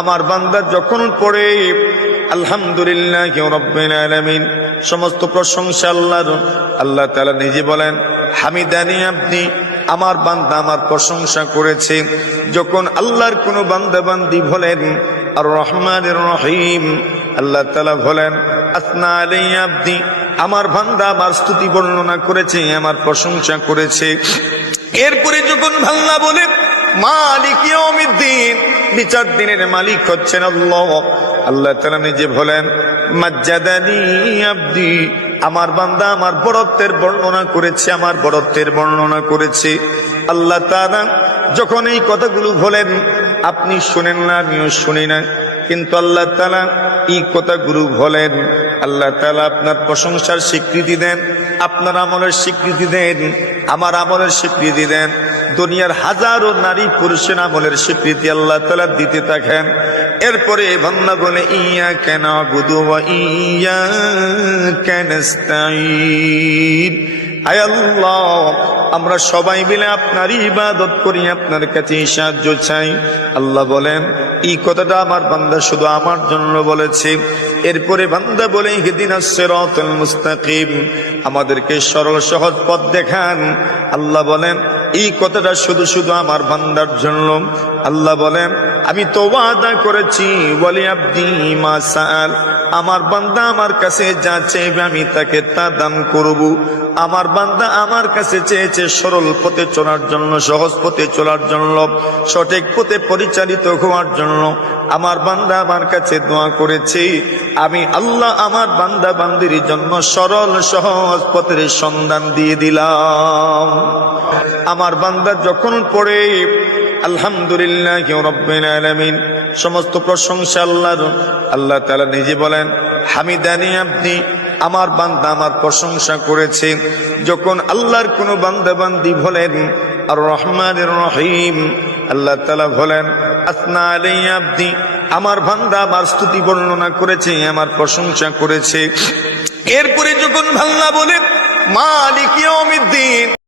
আমার বান্দা যখন পড়ে আলহামদুলিল্লাহি রাব্বিল আলামিন, সমস্ত প্রশংসা আল্লাহর, আল্লাহ তাআলা নিজে বলেন হামিদানি আব্দি, আমার বান্দা আমার প্রশংসা করেছে। যখন আল্লাহর কোন বান্দা বান্দি বলেন আর রহমানির রহিম, আল্লাহ তাআলা বলেন আসনা আলাইয়া আব্দি, আমার বান্দা আমার স্তুতি বর্ণনা করেছে, আমার প্রশংসা করেছে। এরপরে যখন বান্দা বলে মালিক ইয়াউমিদ্দিন, বিচার দিনের মালিক হচ্ছেন আল্লাহ, আল্লাহ তাআলা নিজে বলেন মাজ্জাদানি আব্দি, আমার বান্দা আমার বড়ত্বের বর্ণনা করেছে, আমার বড়ত্বের বর্ণনা করেছে। আল্লাহ তাআলা যখন এই কথাগুলো বলেন আপনি শুনেন না, আমিও শুনি না, কিন্তু আল্লাহ তাআলা এই কথাগুলো বলেন, আল্লাহ তাআলা আপনার প্রশংসার স্বীকৃতি দেন, আপনার আমলের স্বীকৃতি দেন, আমার আমলের স্বীকৃতি দেন, দুনিয়ার হাজারো নারী পুরুষের আমলের স্বীকৃতি আল্লাহ তাআলা দিতে থাকেন। এরপরে বান্দা বলে ইয়াকা না'বুদু ওয়া ইয়াকা নাস্তাঈন, আয় আল্লাহ আমরা সবাই মিলে আপনার ইবাদত করি, আপনার কাছে সাহায্য চাই। আল্লাহ বলেন এই কথাটা আমার বান্দা শুধু আমার জন্য বলেছে। এরপরে বান্দা বলে ইহদিনাস সিরাতাল মুস্তাকিম, আমাদেরকে সরল সহজ পথ দেখান। আল্লাহ বলেন এই কথাটা শুধু শুধু আমার বান্দার জন্য। আল্লাহ বলেন আমি তো ওয়াদা করেছি ওয়ালি আব্দি মা সাআল, আমার বান্দা আমার কাছে যা চাইবে আমি তাকে তা দান করব। আমার বান্দা আমার কাছে চেয়েছে সরল পথে চলার জন্য, সহজ পথে চলার জন্য, সঠিক পথে পরিচালিত হওয়ার জন্য। আমার বান্দা আমার কাছে দোয়া করেছে, আমি আল্লাহ আমার বান্দা বান্দির জন্য সরল সহজ পথের সন্ধান দিয়ে দিলাম। আমার বান্দা যখন পড়ে আলহামদুলিল্লাহি রাব্বিল আলামিন, সমস্ত প্রশংসা আল্লাহর, আল্লাহ তাআলা নিজে বলেন হামিদানি আব্দি, আমার বান্দা আমার প্রশংসা করেছে। যখন আল্লাহর কোন বান্দা বান্দি বলেন আর রহমানির রহিম, আল্লাহ তাআলা বলেন আসনা আলাইয়া আব্দি, আমার বান্দা আমার স্তুতি বর্ণনা করেছে, আমার প্রশংসা করেছে। এরপরে যখন বান্দা বলে মালিক ইয়াউমিদ্দিন,